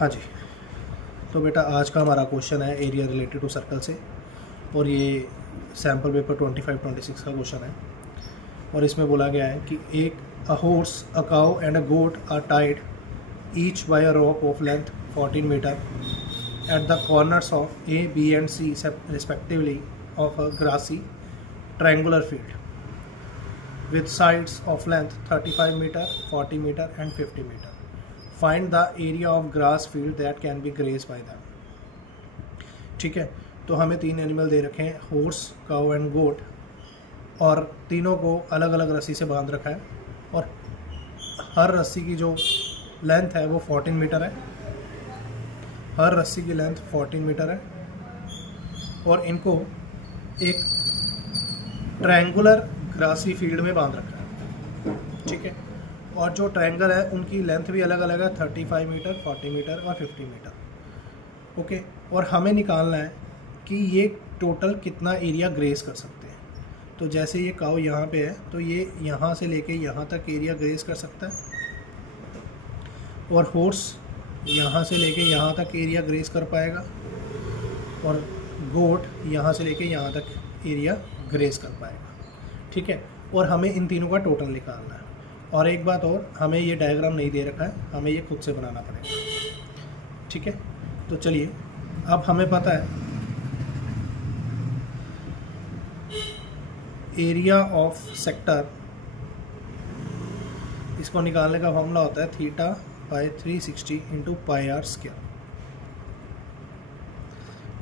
हाँ जी, तो बेटा आज का हमारा क्वेश्चन है एरिया रिलेटेड टू सर्कल से, और ये सैम्पल पेपर 25-26 का क्वेश्चन है। और इसमें बोला गया है कि एक a horse, a cow and a goat are tied each by a rope of length 14 metre at the corners of A B and C respectively of a grassy triangular field with sides of length 35 meter, 40 meter and 50 meter. Find the area of grass field that can be grazed by them. ठीक है, तो हमें 3 animal दे रखे हैं, horse, cow and गोट, और तीनों को अलग अलग रस्सी से बांध रखा है, और हर रस्सी की जो लेंथ है वो 14 मीटर है। हर रस्सी की लेंथ 14 मीटर है, और इनको एक ट्रायंगुलर ग्रासी फील्ड में बांध रखा है। ठीक है, और जो ट्रायंगल है उनकी लेंथ भी अलग अलग है, 35 मीटर, 40 मीटर और 50 मीटर। ओके, और हमें निकालना है कि ये टोटल कितना एरिया ग्रेस कर सकते हैं। तो जैसे ये काऊ यहाँ पे है, तो ये यहाँ से लेके यहाँ तक एरिया ग्रेस कर सकता है, और हॉर्स यहाँ से लेके यहाँ तक एरिया ग्रेस कर पाएगा, और गोट यहाँ से लेके यहाँ तक एरिया ग्रेस कर पाएगा। ठीक है, और हमें इन तीनों का टोटल निकालना है। और एक बात और, हमें ये डायग्राम नहीं दे रखा है, हमें ये खुद से बनाना पड़ेगा। ठीक है, तो चलिए, अब हमें पता है एरिया ऑफ सेक्टर, इसको निकालने का फॉर्मूला होता है θ/360 × πr²।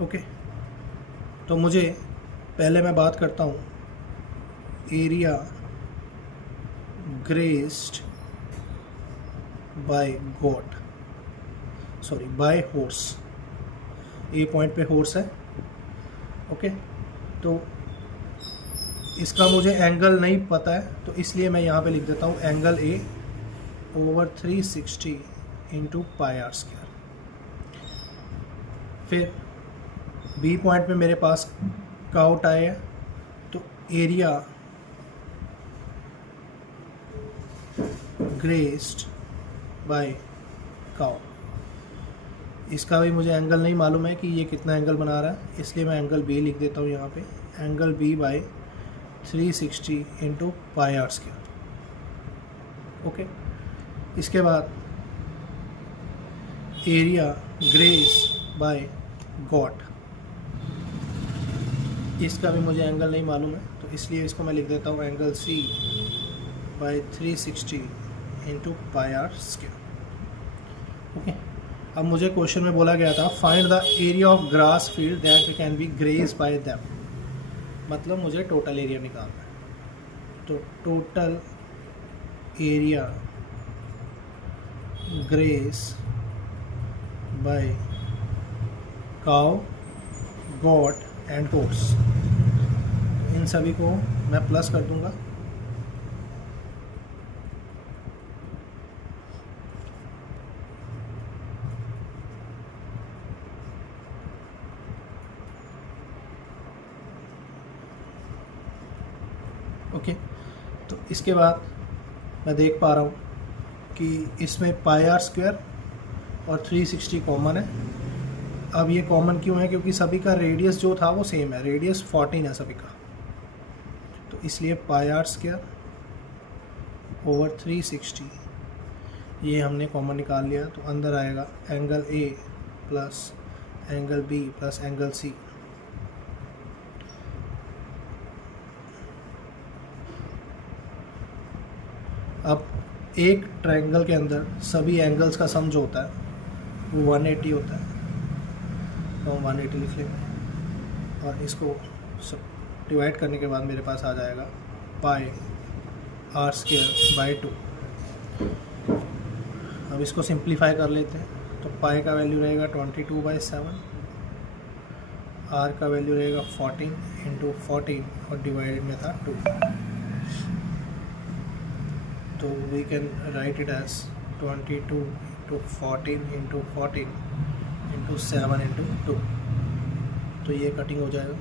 ओके, तो मुझे पहले मैं बात करता हूँ area grazed by goat, sorry by horse. A point पे हॉर्स है। ओके, तो इसका मुझे एंगल नहीं पता है, तो इसलिए मैं यहाँ पे लिख देता हूँ एंगल ए / 360 × πr²। फिर बी पॉइंट पे मेरे पास काउ टाई है, तो एरिया ग्रेस्ड बाय काउ, इसका भी मुझे एंगल नहीं मालूम है कि ये कितना एंगल बना रहा है, इसलिए मैं एंगल बी लिख देता हूँ यहाँ पे, एंगल बी / 360 × πr²। ओके, इसके बाद एरिया ग्रेस बाय गॉट, इसका भी मुझे एंगल नहीं मालूम है, तो इसलिए इसको मैं लिख देता हूँ एंगल सी / 360 × πr²। ओके, अब मुझे क्वेश्चन में बोला गया था find the area of grass field that can be graze by them, मतलब मुझे टोटल एरिया निकालना है। तो total area graze by cow, goat and horse, इन सभी को मैं प्लस कर दूंगा। ओके, तो इसके बाद मैं देख पा रहा हूँ कि इसमें πr² और 360 कॉमन है। अब ये कॉमन क्यों है? क्योंकि सभी का रेडियस जो था वो सेम है, रेडियस 14 है सभी का, तो इसलिए πr² / 360 ये हमने कॉमन निकाल लिया। तो अंदर आएगा angle A plus angle B plus angle C. अब एक ट्रायंगल के अंदर सभी एंगल्स का सम जो होता है वो 180 होता है, तो हम 180 लिख लेंगे, और इसको सब डिवाइड करने के बाद मेरे पास आ जाएगा πr²/2। अब इसको सिंप्लीफाई कर लेते हैं, तो पाई का वैल्यू रहेगा 22/7, आर का वैल्यू रहेगा 14 × 14 और डिवाइडेड में था 2, तो we can write it as 22 × 14 × 14 × 7 × 2, तो ये कटिंग हो जाएगा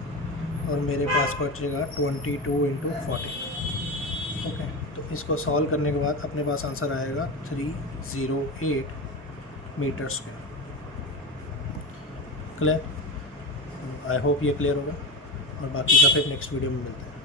और मेरे पास बचेगा 22 × 14। ओके, तो इसको सॉल्व करने के बाद अपने पास आंसर आएगा 308 metre square. Clear? I hope ये क्लियर होगा, और बाकी का फिर नेक्स्ट वीडियो में मिलते हैं।